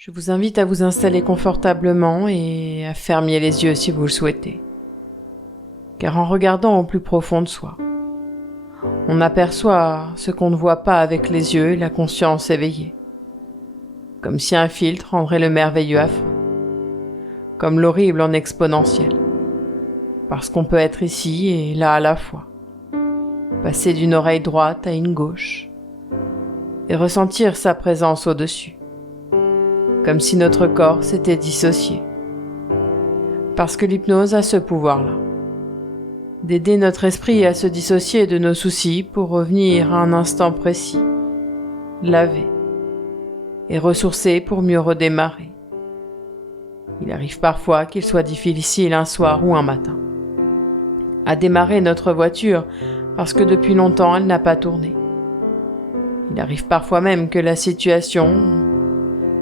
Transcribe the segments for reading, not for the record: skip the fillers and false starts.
Je vous invite à vous installer confortablement et à fermer les yeux si vous le souhaitez. Car en regardant au plus profond de soi, on aperçoit ce qu'on ne voit pas avec les yeux et la conscience éveillée. Comme si un filtre rendrait le merveilleux affreux, comme l'horrible en exponentiel. Parce qu'on peut être ici et là à la fois, passer d'une oreille droite à une gauche, et ressentir sa présence au-dessus, comme si notre corps s'était dissocié. Parce que l'hypnose a ce pouvoir-là, d'aider notre esprit à se dissocier de nos soucis pour revenir à un instant précis, lavé, et ressourcé pour mieux redémarrer. Il arrive parfois qu'il soit difficile un soir ou un matin à démarrer notre voiture parce que depuis longtemps elle n'a pas tourné. Il arrive parfois même que la situation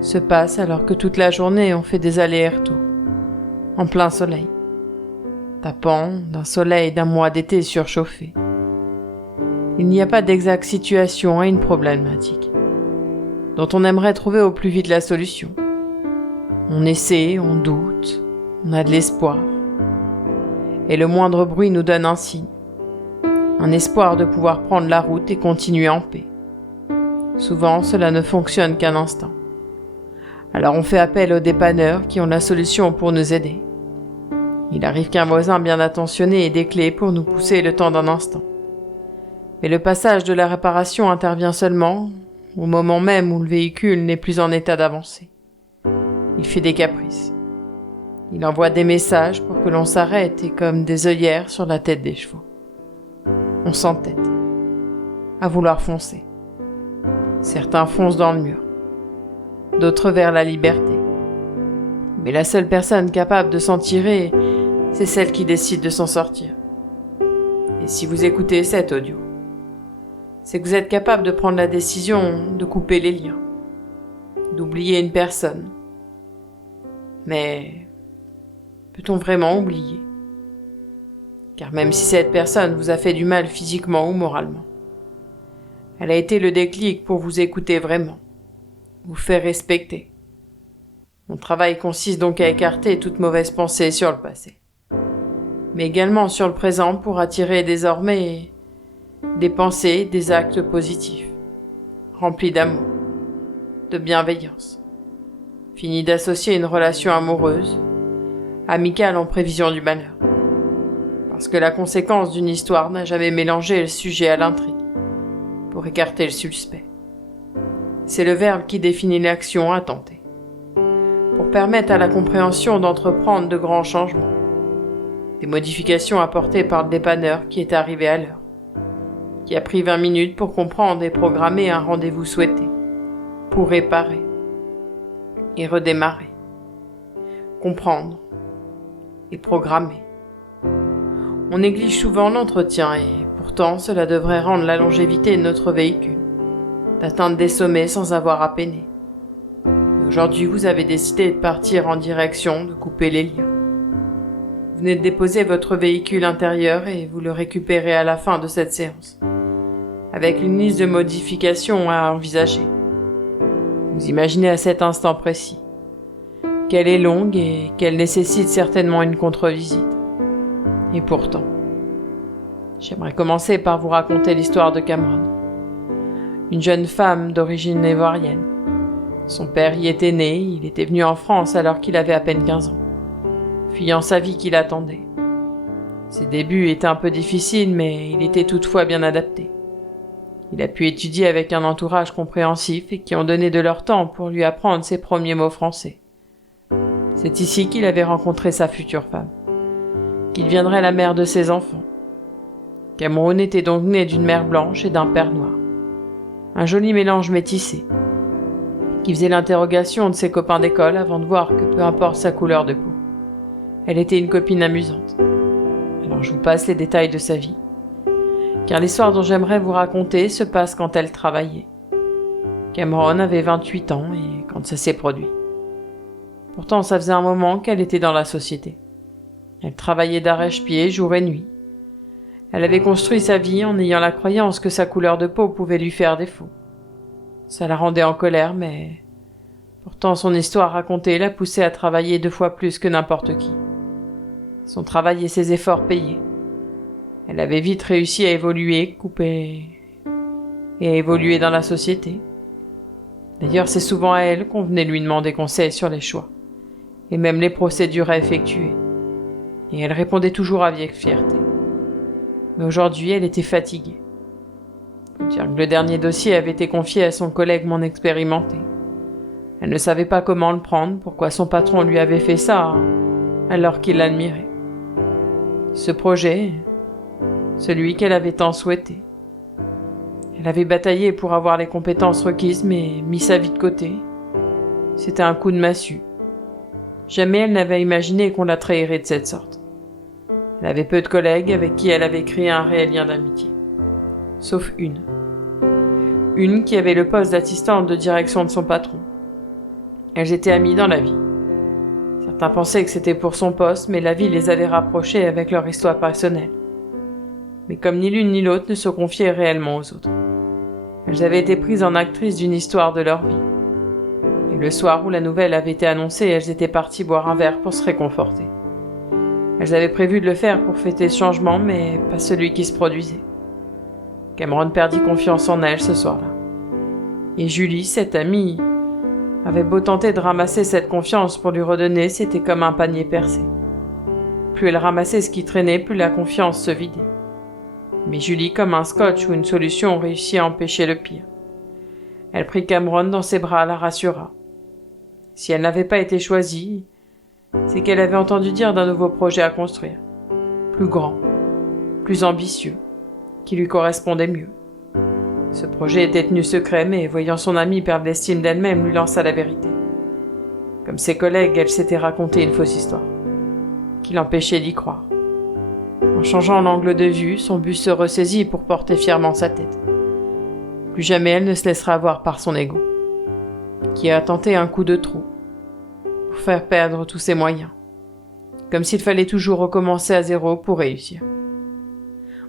se passe alors que toute la journée on fait des allers et retours, en plein soleil, tapant d'un soleil d'un mois d'été surchauffé. Il n'y a pas d'exacte situation à une problématique, dont on aimerait trouver au plus vite la solution. On essaie, on doute, on a de l'espoir. Et le moindre bruit nous donne un signe, un espoir de pouvoir prendre la route et continuer en paix. Souvent, cela ne fonctionne qu'un instant. Alors on fait appel aux dépanneurs qui ont la solution pour nous aider. Il arrive qu'un voisin bien attentionné ait des clés pour nous pousser le temps d'un instant. Mais le passage de la réparation intervient seulement au moment même où le véhicule n'est plus en état d'avancer. Il fait des caprices. Il envoie des messages pour que l'on s'arrête et comme des œillères sur la tête des chevaux. On s'entête, à vouloir foncer. Certains foncent dans le mur, d'autres vers la liberté. Mais la seule personne capable de s'en tirer, c'est celle qui décide de s'en sortir. Et si vous écoutez cet audio, c'est que vous êtes capable de prendre la décision de couper les liens, d'oublier une personne. Mais peut-on vraiment oublier ? Car même si cette personne vous a fait du mal physiquement ou moralement, elle a été le déclic pour vous écouter vraiment, vous faire respecter. Mon travail consiste donc à écarter toute mauvaise pensée sur le passé, mais également sur le présent pour attirer désormais des pensées, des actes positifs, remplis d'amour, de bienveillance. Fini d'associer une relation amoureuse, amicale en prévision du malheur. Parce que la conséquence d'une histoire n'a jamais mélangé le sujet à l'intrigue, pour écarter le suspect. C'est le verbe qui définit l'action à tenter, pour permettre à la compréhension d'entreprendre de grands changements, des modifications apportées par le dépanneur qui est arrivé à l'heure, qui a pris 20 minutes pour comprendre et programmer un rendez-vous souhaité, pour réparer et redémarrer, comprendre et programmer. On néglige souvent l'entretien et pourtant cela devrait rendre la longévité de notre véhicule, d'atteindre des sommets sans avoir à peiner. Et aujourd'hui, vous avez décidé de partir en direction de couper les liens. Vous venez de déposer votre véhicule intérieur et vous le récupérez à la fin de cette séance, avec une liste de modifications à envisager. Vous imaginez à cet instant précis qu'elle est longue et qu'elle nécessite certainement une contre-visite. Et pourtant, j'aimerais commencer par vous raconter l'histoire de Cameron, une jeune femme d'origine ivoirienne. Son père y était né, il était venu en France alors qu'il avait à peine 15 ans, fuyant sa vie qui l'attendait. Ses débuts étaient un peu difficiles, mais il était toutefois bien adapté. Il a pu étudier avec un entourage compréhensif et qui ont donné de leur temps pour lui apprendre ses premiers mots français. C'est ici qu'il avait rencontré sa future femme, qu'il viendrait la mère de ses enfants. Cameron était donc né d'une mère blanche et d'un père noir. Un joli mélange métissé, qui faisait l'interrogation de ses copains d'école avant de voir que peu importe sa couleur de peau, elle était une copine amusante. Alors je vous passe les détails de sa vie, car l'histoire dont j'aimerais vous raconter se passe quand elle travaillait. Cameron avait 28 ans et quand ça s'est produit. Pourtant ça faisait un moment qu'elle était dans la société. Elle travaillait d'arrache-pied jour et nuit. Elle avait construit sa vie en ayant la croyance que sa couleur de peau pouvait lui faire défaut. Ça la rendait en colère, mais Pourtant, son histoire racontée l'a poussée à travailler 2 fois plus que n'importe qui. Son travail et ses efforts payés. Elle avait vite réussi à évoluer, et à évoluer dans la société. D'ailleurs, c'est souvent à elle qu'on venait lui demander conseil sur les choix, et même les procédures à effectuer. Et elle répondait toujours avec fierté. Mais aujourd'hui, elle était fatiguée. Faut dire que le dernier dossier avait été confié à son collègue moins expérimenté. Elle ne savait pas comment le prendre, pourquoi son patron lui avait fait ça, alors qu'il l'admirait. Ce projet, celui qu'elle avait tant souhaité. Elle avait bataillé pour avoir les compétences requises, mais mis sa vie de côté. C'était un coup de massue. Jamais elle n'avait imaginé qu'on la trahirait de cette sorte. Elle avait peu de collègues avec qui elle avait créé un réel lien d'amitié. Sauf une. Une qui avait le poste d'assistante de direction de son patron. Elles étaient amies dans la vie. Certains pensaient que c'était pour son poste, mais la vie les avait rapprochées avec leur histoire personnelle. Mais comme ni l'une ni l'autre ne se confiaient réellement aux autres. Elles avaient été prises en actrices d'une histoire de leur vie. Et le soir où la nouvelle avait été annoncée, elles étaient parties boire un verre pour se réconforter. Elles avaient prévu de le faire pour fêter ce changement, mais pas celui qui se produisait. Cameron perdit confiance en elle ce soir-là. Et Julie, cette amie, avait beau tenter de ramasser cette confiance pour lui redonner, c'était comme un panier percé. Plus elle ramassait ce qui traînait, plus la confiance se vidait. Mais Julie, comme un scotch ou une solution, réussit à empêcher le pire. Elle prit Cameron dans ses bras, la rassura. Si elle n'avait pas été choisie, c'est qu'elle avait entendu dire d'un nouveau projet à construire. Plus grand, plus ambitieux, qui lui correspondait mieux. Ce projet était tenu secret, mais voyant son amie perdre l'estime d'elle-même, lui lança la vérité. Comme ses collègues, elle s'était raconté une fausse histoire, qui l'empêchait d'y croire. En changeant l'angle de vue, son buste se ressaisit pour porter fièrement sa tête. Plus jamais elle ne se laissera avoir par son ego, qui a tenté un coup de trop, pour faire perdre tous ses moyens, comme s'il fallait toujours recommencer à zéro pour réussir.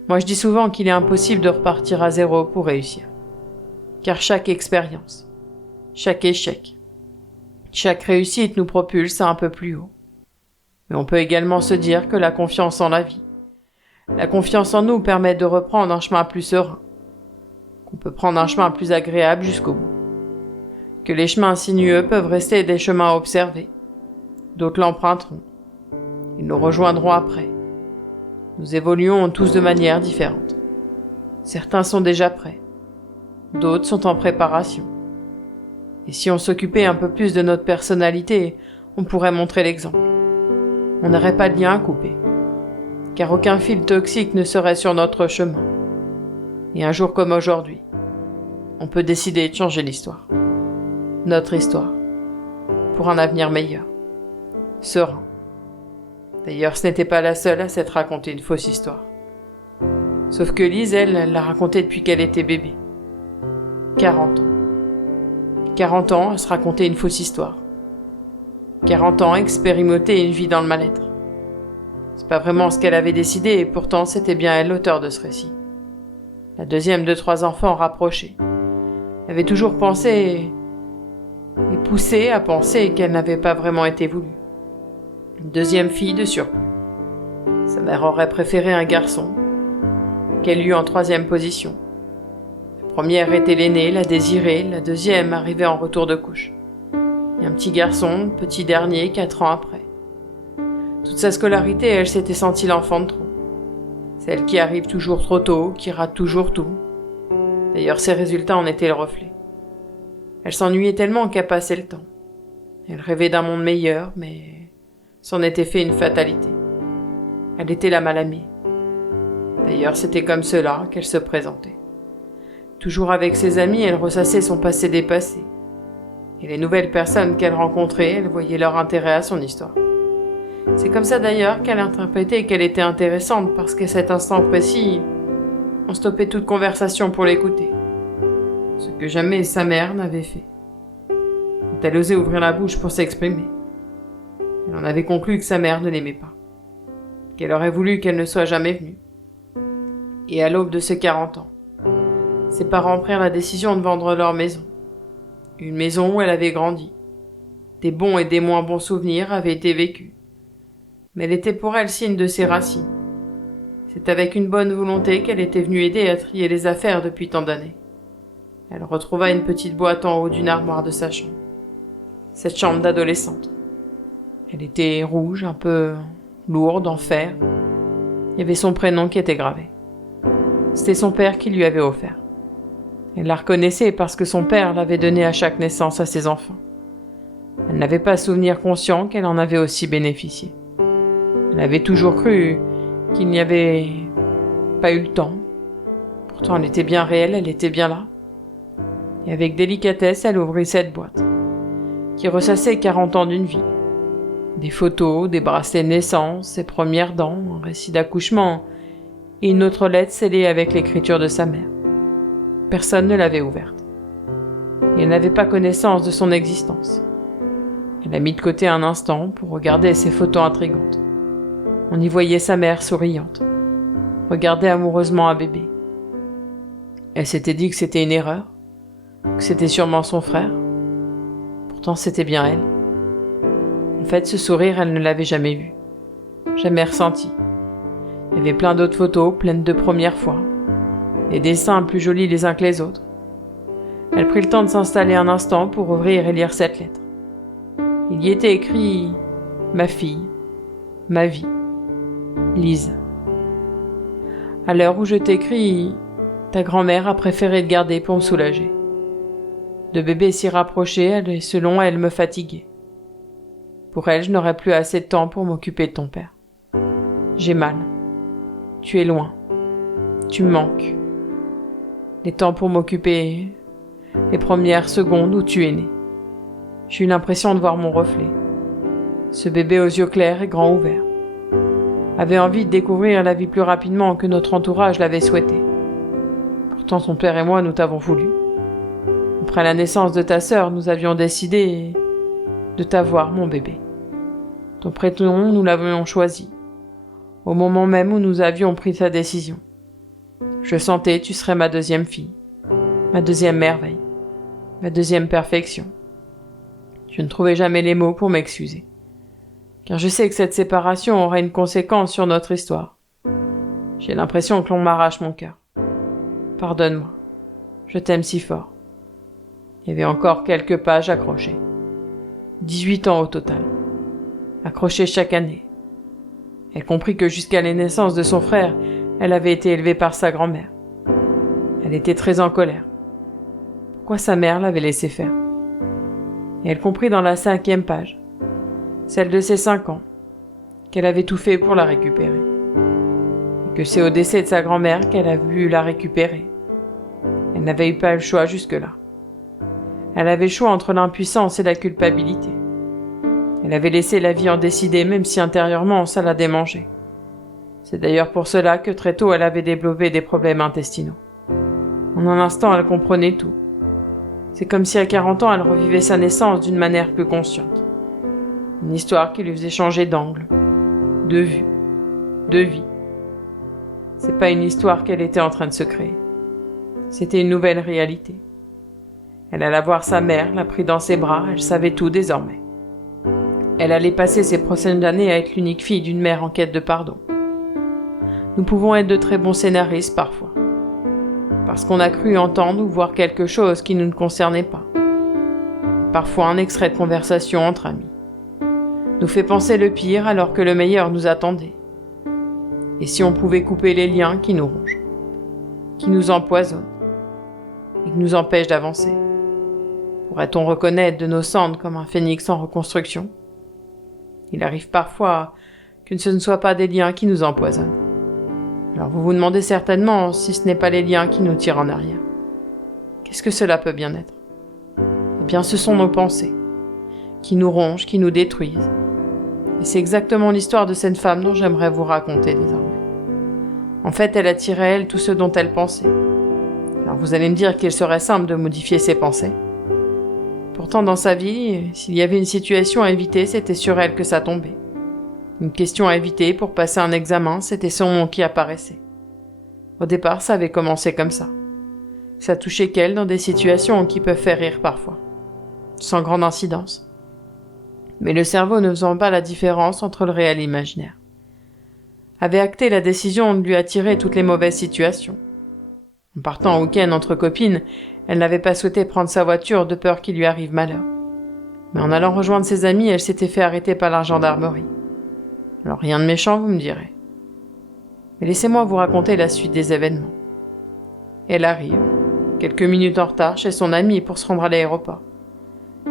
Moi je dis souvent qu'il est impossible de repartir à zéro pour réussir, car chaque expérience, chaque échec, chaque réussite nous propulse à un peu plus haut. Mais on peut également se dire que la confiance en la vie, la confiance en nous permet de reprendre un chemin plus serein, qu'on peut prendre un chemin plus agréable jusqu'au bout, que les chemins sinueux peuvent rester des chemins à observer, d'autres l'emprunteront, ils nous rejoindront après. Nous évoluons tous de manière différente. Certains sont déjà prêts, d'autres sont en préparation. Et si on s'occupait un peu plus de notre personnalité, on pourrait montrer l'exemple. On n'aurait pas de lien à couper, car aucun fil toxique ne serait sur notre chemin. Et un jour comme aujourd'hui, on peut décider de changer l'histoire. Notre histoire, pour un avenir meilleur, serein. D'ailleurs, ce n'était pas la seule à s'être racontée une fausse histoire. Sauf que Lise, elle l'a racontée depuis qu'elle était bébé. 40 ans. 40 ans à se raconter une fausse histoire. 40 ans à expérimenter une vie dans le mal-être. C'est pas vraiment ce qu'elle avait décidé, et pourtant c'était bien elle l'auteur de ce récit. La deuxième de 3 enfants rapprochés. Elle avait toujours pensé, et poussé à penser qu'elle n'avait pas vraiment été voulue. Une deuxième fille de surplus. Sa mère aurait préféré un garçon, qu'elle eut en 3e position. La première était l'aînée, la désirée, la deuxième arrivait en retour de couche. Et un petit garçon, petit dernier, 4 ans après. Toute sa scolarité, elle s'était sentie l'enfant de trop. Celle qui arrive toujours trop tôt, qui rate toujours tout. D'ailleurs, ses résultats en étaient le reflet. Elle s'ennuyait tellement qu'elle passait le temps. Elle rêvait d'un monde meilleur, mais c'en était fait une fatalité. Elle était la mal-aimée. D'ailleurs, c'était comme cela qu'elle se présentait. Toujours avec ses amis, elle ressassait son passé dépassé. Et les nouvelles personnes qu'elle rencontrait, elle voyait leur intérêt à son histoire. C'est comme ça d'ailleurs qu'elle interprétait qu'elle était intéressante, parce qu'à cet instant précis, on stoppait toute conversation pour l'écouter. Ce que jamais sa mère n'avait fait. Quand elle osait ouvrir la bouche pour s'exprimer, elle en avait conclu que sa mère ne l'aimait pas, qu'elle aurait voulu qu'elle ne soit jamais venue. Et à l'aube de ses 40 ans, ses parents prirent la décision de vendre leur maison. Une maison où elle avait grandi, Des bons et des moins bons souvenirs avaient été vécus. Mais elle était pour elle signe de ses racines. C'est avec une bonne volonté qu'elle était venue aider à trier les affaires depuis tant d'années. Elle retrouva une petite boîte en haut d'une armoire de sa chambre. Cette chambre d'adolescente. Elle était rouge, un peu lourde, en fer. Il y avait son prénom qui était gravé. C'était son père qui lui avait offert. Elle la reconnaissait parce que son père l'avait donnée à chaque naissance à ses enfants. Elle n'avait pas souvenir conscient qu'elle en avait aussi bénéficié. Elle avait toujours cru qu'il n'y avait pas eu le temps. Pourtant, elle était bien réelle, elle était bien là. Et avec délicatesse, elle ouvrit cette boîte, qui ressassait 40 ans d'une vie. Des photos, des bracelets de naissance, ses premières dents, un récit d'accouchement, et une autre lettre scellée avec l'écriture de sa mère. Personne ne l'avait ouverte. Et elle n'avait pas connaissance de son existence. Elle a mis de côté un instant pour regarder ces photos intrigantes. On y voyait sa mère souriante, regarder amoureusement un bébé. Elle s'était dit que c'était une erreur, que c'était sûrement son frère. Pourtant, c'était bien elle. En fait, ce sourire, elle ne l'avait jamais vu, jamais ressenti. Il y avait plein d'autres photos, pleines de premières fois, des dessins plus jolis les uns que les autres. Elle prit le temps de s'installer un instant pour ouvrir et lire cette lettre. Il y était écrit « Ma fille, ma vie, Lise. À l'heure où je t'écris, ta grand-mère a préféré te garder pour me soulager. De bébé si rapproché, elle est selon elle me fatiguait. Pour elle, je n'aurais plus assez de temps pour m'occuper de ton père. J'ai mal. Tu es loin. Tu me manques. Les temps pour m'occuper, les premières secondes où tu es né. J'ai eu l'impression de voir mon reflet. Ce bébé aux yeux clairs et grands ouverts avait envie de découvrir la vie plus rapidement que notre entourage l'avait souhaité. Pourtant, ton père et moi, nous t'avons voulu. Après la naissance de ta sœur, nous avions décidé de t'avoir, mon bébé. Ton prénom, nous l'avions choisi, au moment même où nous avions pris ta décision. Je sentais tu serais ma deuxième fille, ma deuxième merveille, ma deuxième perfection. Je ne trouvais jamais les mots pour m'excuser, car je sais que cette séparation aura une conséquence sur notre histoire. J'ai l'impression que l'on m'arrache mon cœur. Pardonne-moi, je t'aime si fort. Il y avait encore quelques pages accrochées. 18 ans au total, accrochées chaque année. Elle comprit que jusqu'à la naissance de son frère, elle avait été élevée par sa grand-mère. Elle était très en colère. Pourquoi sa mère l'avait laissée faire? Et elle comprit dans la 5e page, celle de ses 5 ans, qu'elle avait tout fait pour la récupérer. Et que c'est au décès de sa grand-mère qu'elle a voulu la récupérer. Elle n'avait eu pas le choix jusque-là. Elle avait le choix entre l'impuissance et la culpabilité. Elle avait laissé la vie en décider, même si intérieurement ça la démangeait. C'est d'ailleurs pour cela que très tôt elle avait développé des problèmes intestinaux. En un instant, elle comprenait tout. C'est comme si à 40 ans, elle revivait sa naissance d'une manière plus consciente. Une histoire qui lui faisait changer d'angle, de vue, de vie. C'est pas une histoire qu'elle était en train de se créer. C'était une nouvelle réalité. Elle alla voir sa mère, l'a pris dans ses bras, elle savait tout désormais. Elle allait passer ses prochaines années à être l'unique fille d'une mère en quête de pardon. Nous pouvons être de très bons scénaristes parfois, parce qu'on a cru entendre ou voir quelque chose qui ne nous concernait pas. Parfois un extrait de conversation entre amis nous fait penser le pire alors que le meilleur nous attendait. Et si on pouvait couper les liens qui nous rongent, qui nous empoisonnent et qui nous empêchent d'avancer? Pourrait-on reconnaître de nos cendres comme un phénix en reconstruction? Il arrive parfois que ce ne soient pas des liens qui nous empoisonnent. Alors vous vous demandez certainement si ce n'est pas les liens qui nous tirent en arrière. Qu'est-ce que cela peut bien être? Eh bien, ce sont nos pensées, qui nous rongent, qui nous détruisent. Et c'est exactement l'histoire de cette femme dont j'aimerais vous raconter désormais. En fait, elle attirait à elle tout ce dont elle pensait. Alors vous allez me dire qu'il serait simple de modifier ses pensées. Pourtant, dans sa vie, s'il y avait une situation à éviter, c'était sur elle que ça tombait. Une question à éviter pour passer un examen, c'était son nom qui apparaissait. Au départ, ça avait commencé comme ça. Ça touchait qu'elle dans des situations qui peuvent faire rire parfois, sans grande incidence. Mais le cerveau, ne faisant pas la différence entre le réel et l'imaginaire, avait acté la décision de lui attirer toutes les mauvaises situations. En partant en week-end entre copines, elle n'avait pas souhaité prendre sa voiture de peur qu'il lui arrive malheur. Mais en allant rejoindre ses amis, elle s'était fait arrêter par la gendarmerie. Alors rien de méchant, vous me direz. Mais laissez-moi vous raconter la suite des événements. Elle arrive, quelques minutes en retard, chez son amie pour se rendre à l'aéroport.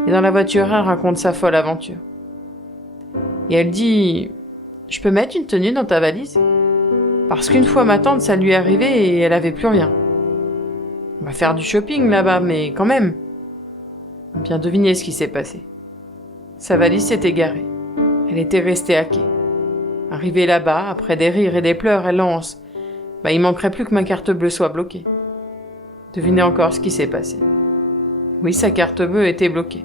Et dans la voiture, elle raconte sa folle aventure. Et elle dit « Je peux mettre une tenue dans ta valise ?» Parce qu'une fois ma tante, ça lui est arrivé et elle avait plus rien. On va faire du shopping là-bas, mais quand même. Bien devinez ce qui s'est passé. Sa valise s'est égarée. Elle était restée à quai. Arrivée là-bas, après des rires et des pleurs, elle lance « il manquerait plus que ma carte bleue soit bloquée. » Devinez encore ce qui s'est passé. Oui, sa carte bleue était bloquée.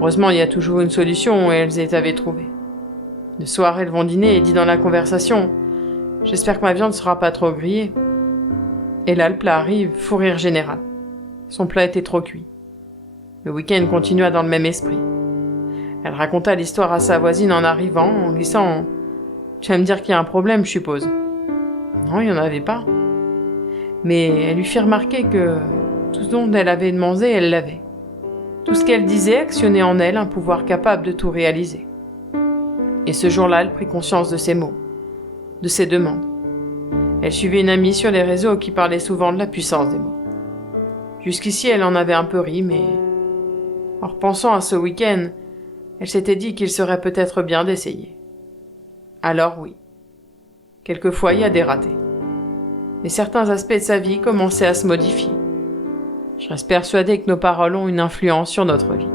Heureusement, il y a toujours une solution et elles les avaient trouvée. Le soir, elles vont dîner et dit dans la conversation « J'espère que ma viande sera pas trop grillée. » Et là, le plat arrive, fou rire général. Son plat était trop cuit. Le week-end continua dans le même esprit. Elle raconta l'histoire à sa voisine en arrivant, en glissant « Tu vas me dire qu'il y a un problème, je suppose. » Non, il n'y en avait pas. Mais elle lui fit remarquer que tout ce dont elle avait demandé, elle l'avait. Tout ce qu'elle disait actionnait en elle un pouvoir capable de tout réaliser. Et ce jour-là, elle prit conscience de ses mots, de ses demandes. Elle suivait une amie sur les réseaux qui parlait souvent de la puissance des mots. Jusqu'ici, elle en avait un peu ri, mais en repensant à ce week-end, elle s'était dit qu'il serait peut-être bien d'essayer. Alors oui, quelquefois il y a des ratés. Mais certains aspects de sa vie commençaient à se modifier. Je reste persuadée que nos paroles ont une influence sur notre vie.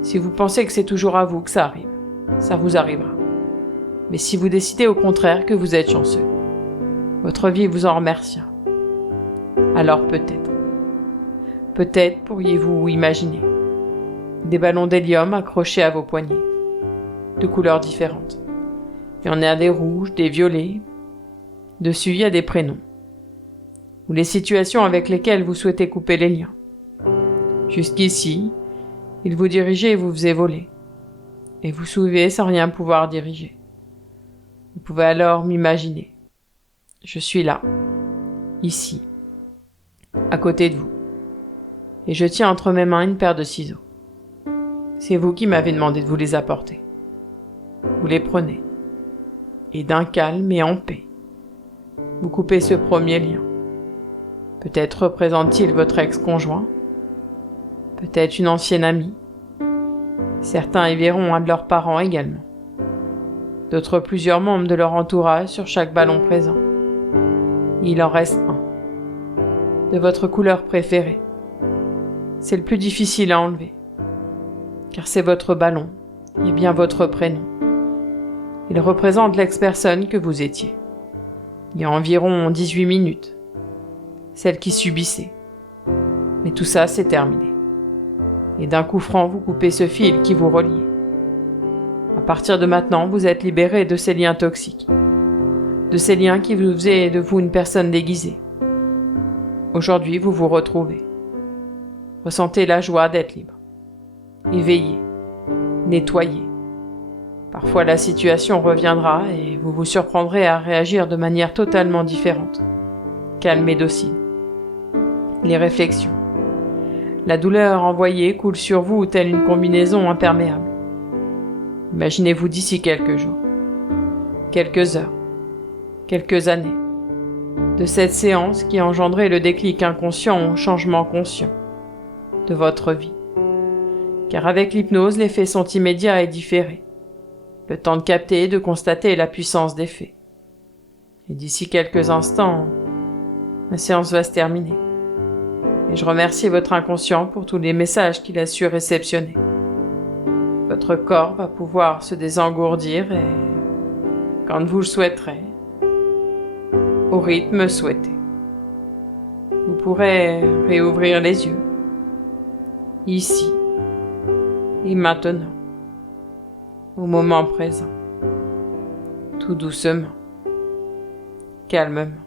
Si vous pensez que c'est toujours à vous que ça arrive, ça vous arrivera. Mais si vous décidez au contraire que vous êtes chanceux, votre vie vous en remerciera. Alors peut-être pourriez-vous imaginer des ballons d'hélium accrochés à vos poignets, de couleurs différentes. Il y en a des rouges, des violets. Dessus, il y a des prénoms. Ou les situations avec lesquelles vous souhaitez couper les liens. Jusqu'ici, il vous dirigeait et vous faisait voler. Et vous soulevez sans rien pouvoir diriger. Vous pouvez alors m'imaginer. Je suis là, ici, à côté de vous. Et je tiens entre mes mains une paire de ciseaux. C'est vous qui m'avez demandé de vous les apporter. Vous les prenez. Et d'un calme et en paix, vous coupez ce premier lien. Peut-être représente-t-il votre ex-conjoint, peut-être une ancienne amie. Certains y verront un de leurs parents également. D'autres plusieurs membres de leur entourage sur chaque ballon présent. Il en reste un, de votre couleur préférée. C'est le plus difficile à enlever, car c'est votre ballon et bien votre prénom. Il représente l'ex-personne que vous étiez, il y a environ 18 minutes, celle qui subissait. Mais tout ça, c'est terminé. Et d'un coup franc, vous coupez ce fil qui vous reliait. À partir de maintenant, vous êtes libéré de ces liens toxiques, de ces liens qui vous faisaient de vous une personne déguisée. Aujourd'hui, vous vous retrouvez. Ressentez la joie d'être libre. Éveillé, nettoyé. Parfois, la situation reviendra et vous vous surprendrez à réagir de manière totalement différente, calme et docile. Les réflexions. La douleur envoyée coule sur vous telle une combinaison imperméable. Imaginez-vous d'ici quelques jours, quelques heures, quelques années, de cette séance qui a engendré le déclic inconscient au changement conscient de votre vie. Car avec l'hypnose, les faits sont immédiats et différés. Le temps de capter et de constater la puissance des faits. Et d'ici quelques instants, la séance va se terminer. Et je remercie votre inconscient pour tous les messages qu'il a su réceptionner. Votre corps va pouvoir se désengourdir et, quand vous le souhaiterez, au rythme souhaité, vous pourrez réouvrir les yeux, ici et maintenant, au moment présent, tout doucement, calmement.